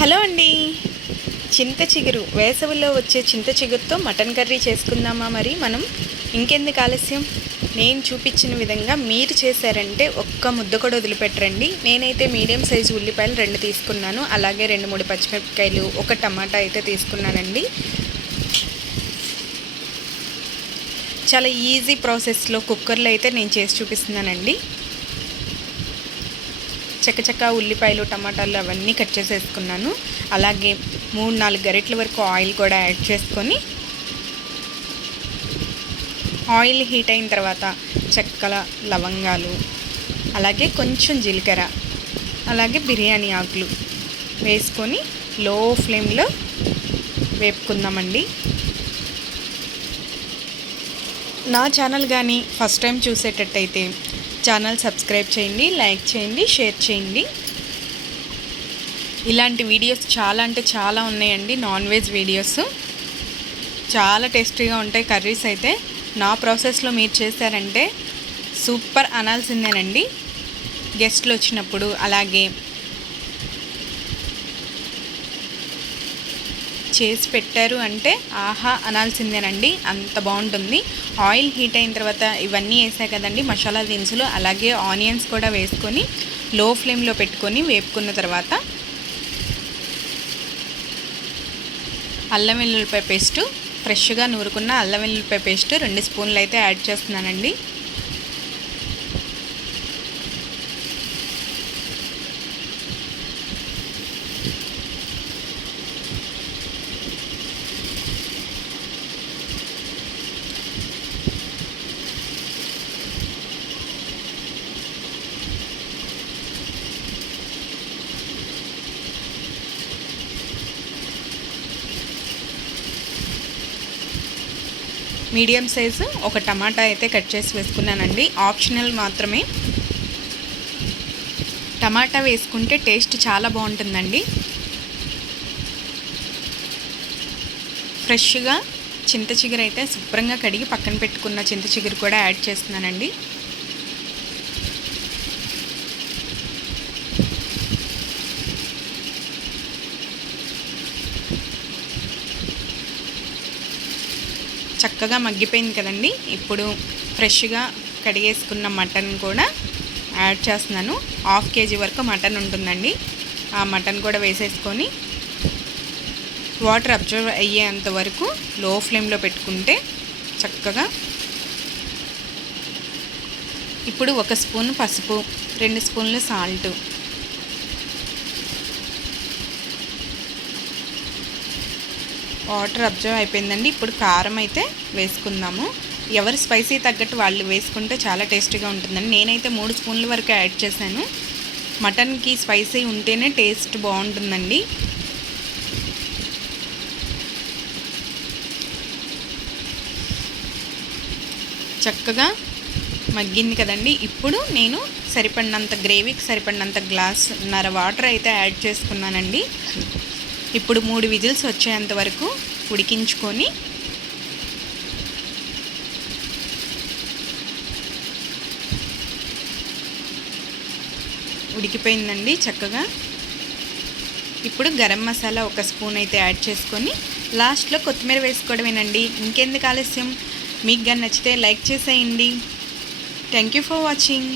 Hello అండి. చింత చిగురు. వేసవిలో వచ్చే చింత చిగురుతో మటన్ కర్రీ చేసుకుందామా మరి మనం? ఇంకెందుకు ఆలస్యం? నేను చూపించిన విధంగా మీరు చేశారంటే ఒక్క ముద్ద కూడా వదిలిపెట్టరండి. నేనైతే మీడియం సైజు ఉల్లిపాయలు రెండు తీసుకున్నాను. అలాగే రెండు మూడు పచ్చిమిరపకాయలు ఒక టమాటా అయితే తీసుకున్నానండి. చాలా ఈజీ ప్రాసెస్లో కుక్కర్లో అయితే నేను చేసి చూపిస్తున్నానండి. చక్కచక్క ఉల్లిపాయలు టమాటాలు అవన్నీ కట్ చేసేసుకున్నాను. అలాగే మూడు నాలుగు గరిటల వరకు ఆయిల్ కూడా యాడ్ చేసుకొని ఆయిల్ హీట్ అయిన తర్వాత చెక్కల లవంగాలు అలాగే కొంచెం జీలకర్ర అలాగే బిర్యానీ ఆకులు వేసుకొని లో ఫ్లేమ్లో వేపుకుందామండి. నా ఛానల్ కానీ ఫస్ట్ టైం చూసేటట్టయితే ఛానల్ సబ్స్క్రైబ్ చేయండి లైక్ చేయండి షేర్ చేయండి. ఇలాంటి వీడియోస్ చాలా అంటే చాలా ఉన్నాయండి నాన్ వెజ్ వీడియోస్. చాలా టేస్టీగా ఉంటాయి కర్రీస్ అయితే. నా ప్రాసెస్లో మీరు చేశారంటే సూపర్ అనాల్సిందేనండి. గెస్ట్లు వచ్చినప్పుడు అలాగే చేసి పెట్టారు అంటే ఆహా అనాల్సిందేనండి. అంత బాగుంటుంది. ఆయిల్ హీట్ అయిన తర్వాత ఇవన్నీ వేసాయి కదండి మసాలా దినుసులు అలాగే ఆనియన్స్ కూడా వేసుకొని లో ఫ్లేమ్లో పెట్టుకొని వేపుకున్న తర్వాత అల్లం వెల్లుల్లిపాయ పేస్టు ఫ్రెష్గా నూరుకున్న అల్లం వెల్లుల్లిపాయ పేస్ట్ రెండు స్పూన్లు అయితే యాడ్ చేస్తున్నానండి. మీడియం సైజు ఒక టమాటా అయితే కట్ చేసి వేసుకున్నానండి. ఆప్షనల్ మాత్రమే. టమాటా వేసుకుంటే టేస్ట్ చాలా బాగుంటుందండి. ఫ్రెష్గా చింత చిగురు అయితే శుభ్రంగా కడిగి పక్కన పెట్టుకున్న చింత చిగురు కూడా యాడ్ చేస్తున్నానండి. చక్కగా మగ్గిపోయింది కదండి. ఇప్పుడు ఫ్రెష్గా కడిగేసుకున్న మటన్ కూడా యాడ్ చేస్తున్నాను. హాఫ్ కేజీ వరకు మటన్ ఉంటుందండి. ఆ మటన్ కూడా వేసేసుకొని వాటర్ అబ్జర్వ్ అయ్యేంత వరకు లో ఫ్లేమ్లో పెట్టుకుంటే చక్కగా ఇప్పుడు ఒక స్పూన్ పసుపు రెండు స్పూన్లు సాల్ట్ వాటర్ అబ్జర్వ్ అయిపోయిందండి. ఇప్పుడు కారం అయితే వేసుకుందాము. ఎవరు స్పైసీ తగ్గట్టు వాళ్ళు వేసుకుంటే చాలా టేస్టీగా ఉంటుందండి. నేనైతే మూడు స్పూన్ల వరకు యాడ్ చేశాను. మటన్కి స్పైసీ ఉంటేనే టేస్ట్ బాగుంటుందండి. చక్కగా మగ్గింది కదండి. ఇప్పుడు నేను సరిపడినంత గ్రేవీకి సరిపడినంత గ్లాస్ నర వాటర్ అయితే యాడ్ చేసుకున్నానండి. ఇప్పుడు మూడు విజిల్స్ వచ్చేంత వరకు ఉడికించుకొని ఉడికిపోయిందండి చక్కగా. ఇప్పుడు గరం మసాలా ఒక స్పూన్ అయితే యాడ్ చేసుకొని లాస్ట్లో కొత్తిమీర వేసుకోవడమేనండి. ఇంకెందుకు ఆలస్యం? మీకు కానీ నచ్చితే లైక్ చేసేయండి. Thank you for watching.